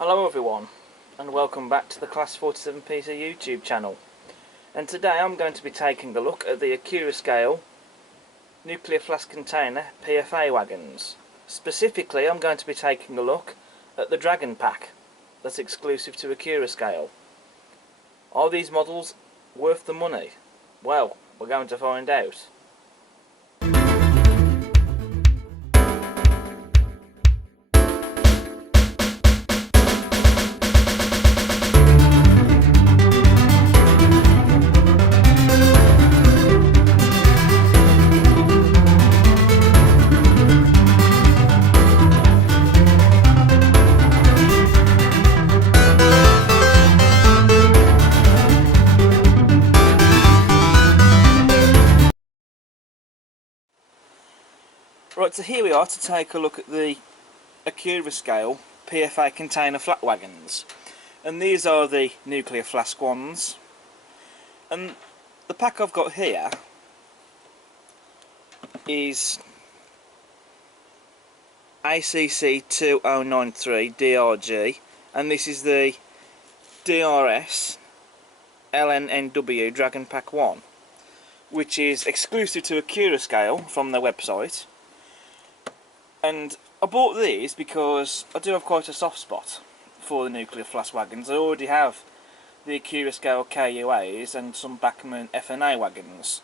Hello everyone, and welcome back to the Class 47 PC YouTube channel. And today I'm going to be taking a look at the Accurascale nuclear flask container PFA wagons. Specifically, I'm going to be taking a look at the Dragon pack that's exclusive to Accurascale. Are these models worth the money? Well, we're going to find out. Right, so here we are to take a look at the Accurascale PFA container flat wagons. And these are the nuclear flask ones. And the pack I've got here is ACC 2093 DRG, and this is the DRS LLNW Dragon Pack 1, which is exclusive to Accurascale from their website. And I bought these because I do have quite a soft spot for the nuclear flask wagons. I already have the Accurascale KUAs and some Bachmann FNA wagons.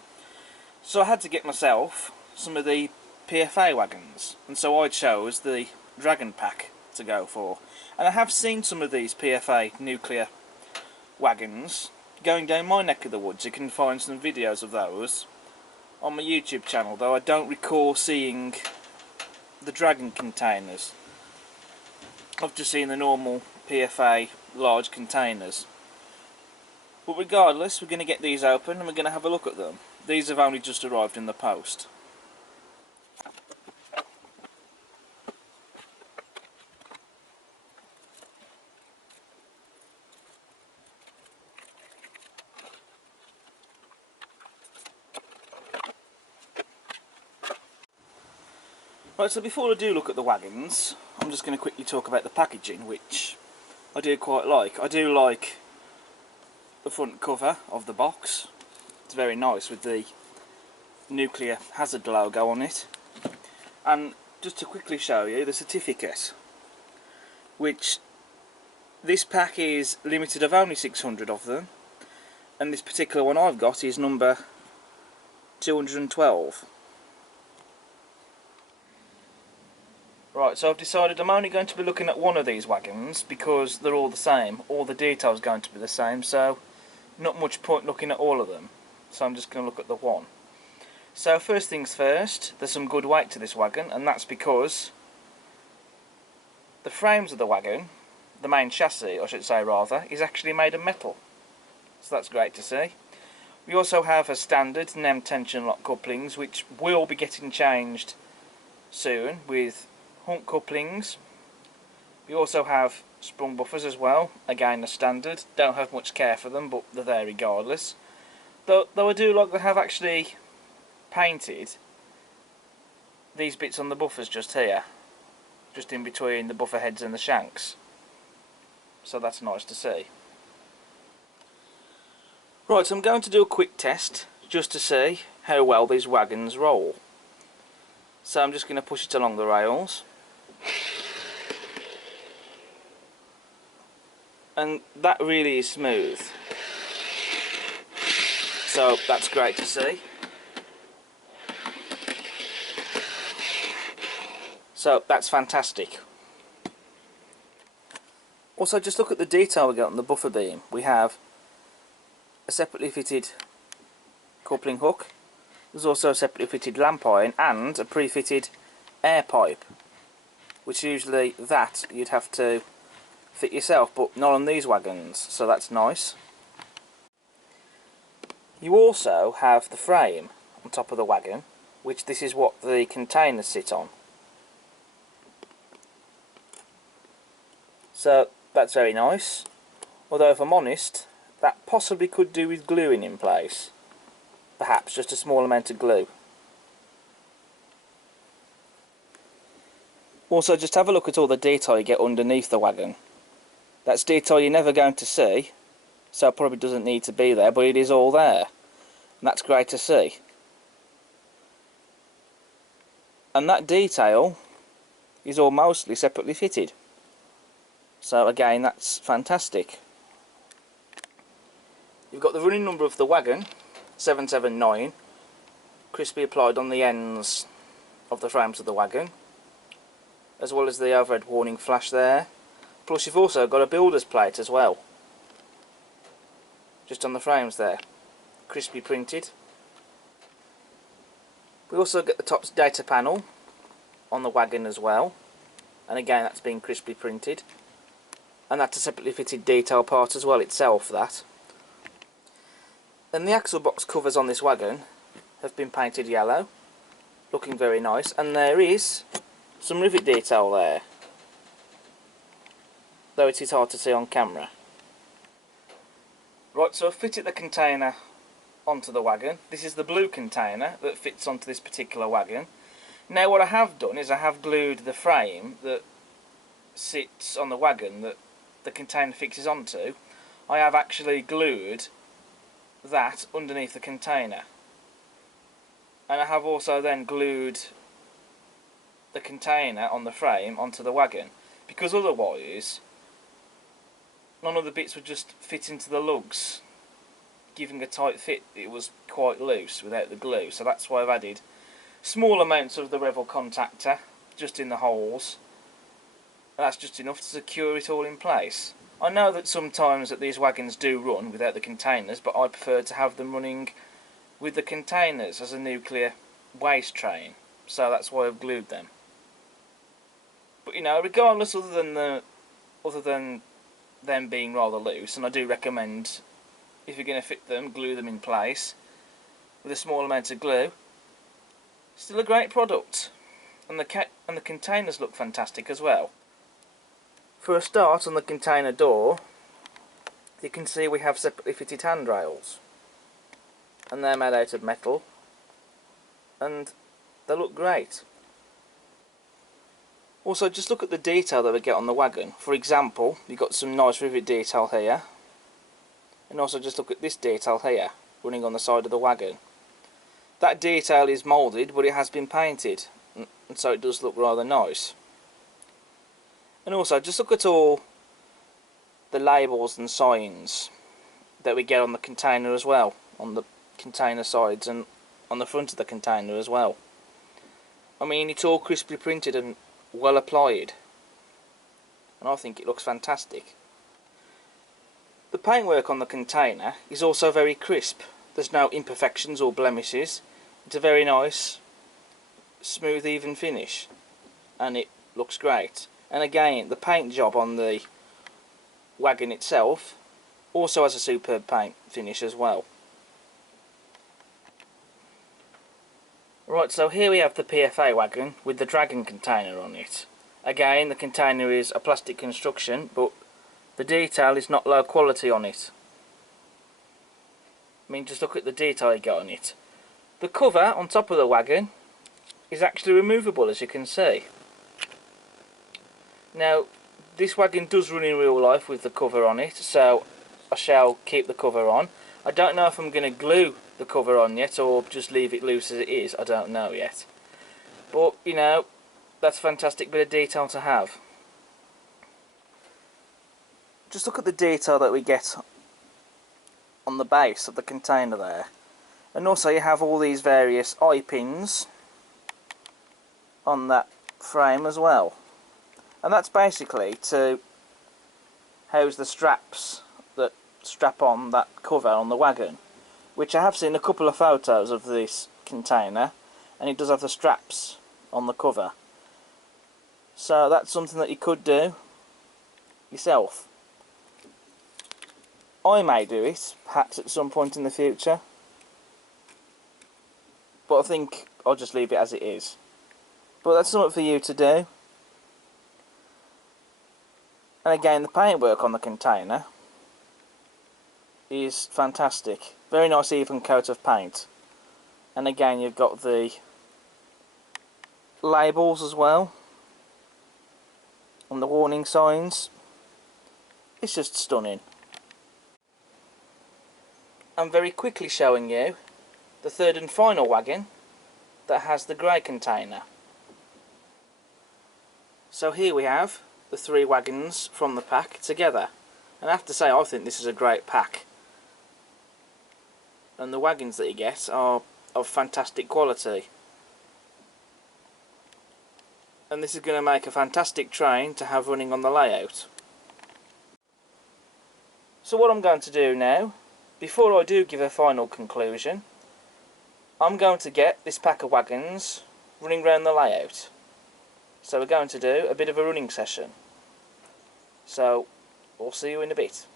So I had to get myself some of the PFA wagons, and so I chose the Dragon pack to go for. And I have seen some of these PFA nuclear wagons going down my neck of the woods. You can find some videos of those on my YouTube channel, though I don't recall seeing the Dragon containers. I've just seen the normal PFA large containers. But regardless, we're going to get these open and we're going to have a look at them. These have only just arrived in the post. Right, so before I do look at the wagons, I'm just going to quickly talk about the packaging, which I do quite like. I do like the front cover of the box. It's very nice with the nuclear hazard logo on it. And just to quickly show you the certificate, which this pack is limited of only 600 of them, and this particular one I've got is number 212. Right, so I've decided I'm only going to be looking at one of these wagons because they're all the same. All the details are going to be the same, so not much point looking at all of them. So I'm just going to look at the one. So first things first, there's some good weight to this wagon, and that's because the frames of the wagon, the main chassis I should say rather, is actually made of metal. So that's great to see. We also have a standard NEM tension lock couplings, which will be getting changed soon with hump couplings. We also have sprung buffers as well, again a standard. Don't have much care for them, but they're there regardless. Though I do like they have actually painted these bits on the buffers just here, just in between the buffer heads and the shanks. So that's nice to see. Right, so I'm going to do a quick test just to see how well these wagons roll. So I'm just going to push it along the rails. And that really is smooth. So that's great to see. So that's fantastic. Also, just look at the detail we got on the buffer beam. We have a separately fitted coupling hook. There's also a separately fitted lamp iron and a pre-fitted air pipe, which usually that you'd have to fit yourself, but not on these wagons, so that's nice. You also have the frame on top of the wagon, which this is what the containers sit on. So that's very nice, although if I'm honest, that possibly could do with gluing in place. Perhaps just a small amount of glue. Also, just have a look at all the detail you get underneath the wagon. That's detail you're never going to see, so it probably doesn't need to be there, but it is all there. And that's great to see. And that detail is all mostly separately fitted. So again, that's fantastic. You've got the running number of the wagon, 779, crisply applied on the ends of the frames of the wagon, as well as the overhead warning flash there. Plus you've also got a builder's plate as well, just on the frames there, crisply printed. We also get the top data panel on the wagon as well, and again that's been crisply printed, and that's a separately fitted detail part as well itself, that. And the axle box covers on this wagon have been painted yellow, looking very nice, and there is some rivet detail there, though it is hard to see on camera. Right, so I've fitted the container onto the wagon. This is the blue container that fits onto this particular wagon. Now what I have done is I have glued the frame that sits on the wagon that the container fixes onto. I have actually glued that underneath the container, and I have also then glued the container on the frame onto the wagon, because otherwise none of the bits would just fit into the lugs, giving a tight fit. It was quite loose without the glue, so that's why I've added small amounts of the Revel contactor just in the holes, and that's just enough to secure it all in place. I know that sometimes that these wagons do run without the containers, but I prefer to have them running with the containers as a nuclear waste train, so that's why I've glued them. But you know, regardless, other than them being rather loose, and I do recommend, if you're going to fit them, glue them in place with a small amount of glue. Still a great product, and the containers look fantastic as well. For a start, on the container door, you can see we have separately fitted handrails, and they're made out of metal, and they look great. Also, just look at the detail that we get on the wagon. For example, you've got some nice rivet detail here, and also just look at this detail here, running on the side of the wagon. That detail is moulded, but it has been painted, and so it does look rather nice. And also, just look at all the labels and signs that we get on the container as well, on the container sides and on the front of the container as well. I mean, it's all crisply printed and well applied, and I think it looks fantastic. The paintwork on the container is also very crisp. There's no imperfections or blemishes. It's a very nice, smooth, even finish, and it looks great. And again, the paint job on the wagon itself also has a superb paint finish as well. Right, so here we have the PFA wagon with the Dragon container on it. Again, the container is a plastic construction, but the detail is not low quality on it. I mean, just look at the detail you got on it. The cover on top of the wagon is actually removable, as you can see. Now, this wagon does run in real life with the cover on it, so I shall keep the cover on. I don't know if I'm going to glue the cover on yet, or just leave it loose as it is. I don't know yet. But, you know, that's a fantastic bit of detail to have. Just look at the detail that we get on the base of the container there. And also you have all these various eye pins on that frame as well. And that's basically to house the straps that strap on that cover on the wagon, which I have seen a couple of photos of this container, and it does have the straps on the cover. So that's something that you could do yourself. I may do it, perhaps at some point in the future, but I think I'll just leave it as it is. But that's something for you to do. And again, the paintwork on the container is fantastic. Very nice even coat of paint. And again, you've got the labels as well, and the warning signs. It's just stunning. I'm very quickly showing you the third and final wagon that has the grey container. So here we have the 3 wagons from the pack together, and I have to say I think this is a great pack, and the wagons that you get are of fantastic quality, and this is going to make a fantastic train to have running on the layout. So what I'm going to do now, before I do give a final conclusion, I'm going to get this pack of wagons running around the layout. So we're going to do a bit of a running session. So we'll see you in a bit.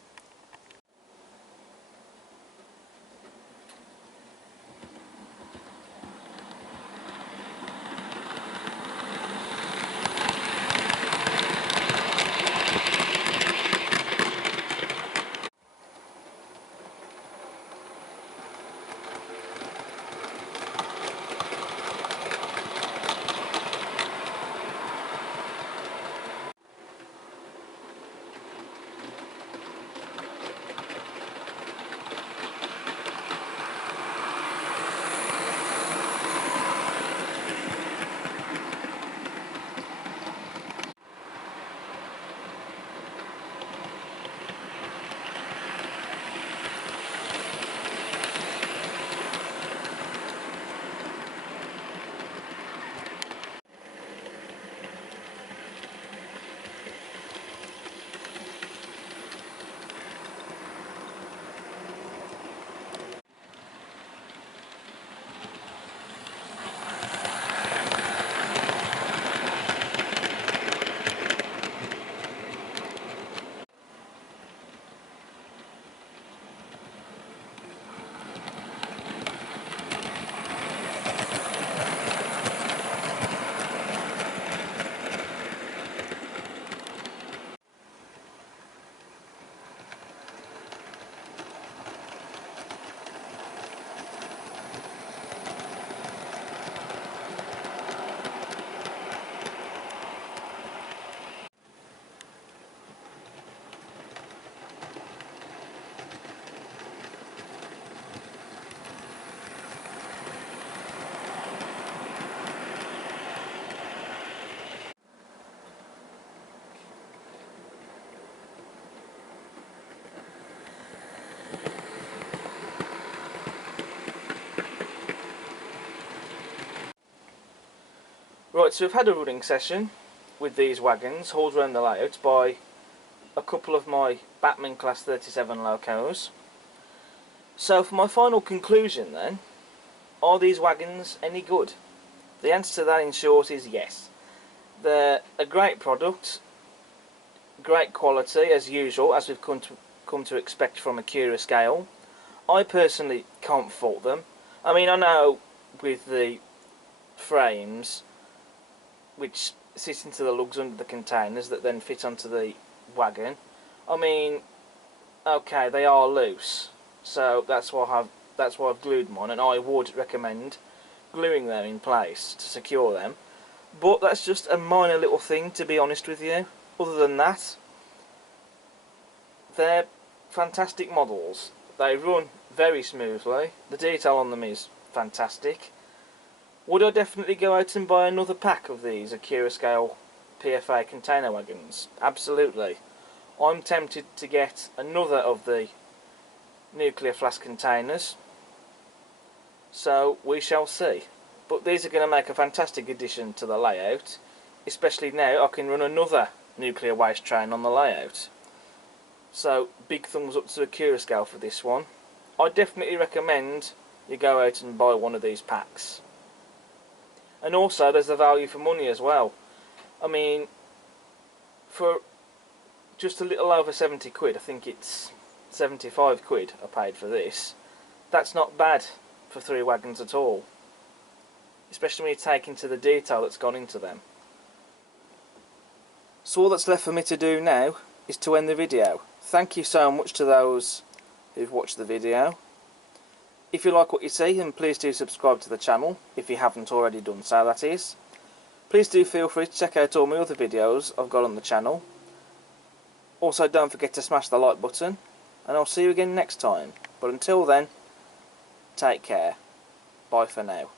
Right, so we've had a running session with these wagons hauled around the layout by a couple of my Batman Class 37 locos. So for my final conclusion then, are these wagons any good? The answer to that in short is yes. They're a great product, great quality as usual, as we've come to expect from Accurascale. I personally can't fault them. I mean, I know with the frames which sit into the lugs under the containers that then fit onto the wagon, I mean, okay, they are loose, so that's why I've glued mine, and I would recommend gluing them in place to secure them. But that's just a minor little thing, to be honest with you. Other than that, they're fantastic models. They run very smoothly. The detail on them is fantastic. Would I definitely go out and buy another pack of these Accurascale PFA container wagons? Absolutely. I'm tempted to get another of the nuclear flask containers, so we shall see. But these are going to make a fantastic addition to the layout, especially now I can run another nuclear waste train on the layout. So big thumbs up to Accurascale for this one. I definitely recommend you go out and buy one of these packs. And also there's the value for money as well. I mean, for just a little over 70 quid, I think it's 75 quid I paid for this. That's not bad for 3 wagons at all, especially when you take into the detail that's gone into them. So all that's left for me to do now is to end the video. Thank you so much to those who've watched the video. If you like what you see, then please do subscribe to the channel, if you haven't already done so, that is. Please do feel free to check out all my other videos I've got on the channel. Also, don't forget to smash the like button, and I'll see you again next time. But until then, take care. Bye for now.